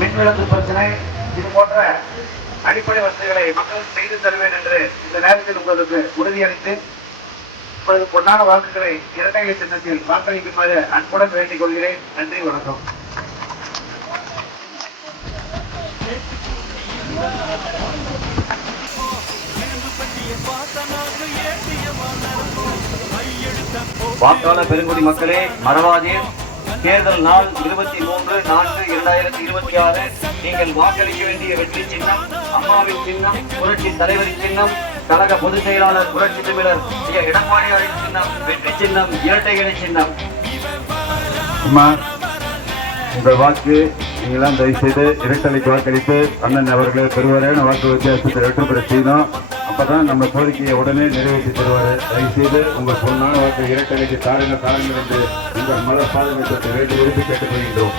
மின்விளக்கு பிரச்சனை இது போன்ற அடிப்படை வசதிகளை மக்கள் செய்து தருவேன் என்று இந்த நேரத்தில் உங்களுக்கு உறுதியளித்து இப்பொழுது பொன்னான வாக்குகளை இரட்டை இலை சின்னத்தில் வாக்களிக்குமாறு அன்புடன் வேண்டிக் கொள்கிறேன். நன்றி, வணக்கம். வாக்காளர் பெருங்குடி மக்களே, மறவாதீர், தேர்தல் நாள் 23/4/2026. நீங்கள் வாக்களிக்க வேண்டிய வெற்றி சின்னம் அம்மாவின் சின்னம், புரட்சி தலைவரின் சின்னம், கழக பொதுச் செயலாளர் புரட்சி தமிழர் எடப்பாடியாரின் சின்னம், வெற்றி சின்னம், இரட்டை இலை சின்னம். உங்கள் வாக்கு நீங்களாம் தயவு செய்து இரட்டலைக்கு வாக்களித்து அண்ணன் அவர்களை பெறுவாரான வாக்கு வித்தியாசத்தில் வெற்றி பெற செய்யணும். அப்பதான் நம்ம கோரிக்கையை உடனே நிறைவேற்றி தருவாரு. தயவு செய்து உங்கள் பொன்னான வாக்கு இரட்டலைக்கு தாருங்கள் என்று உங்கள் மத பாதுகாப்பை வேண்டி விரும்பி கேட்டுக்கொள்கின்றோம்.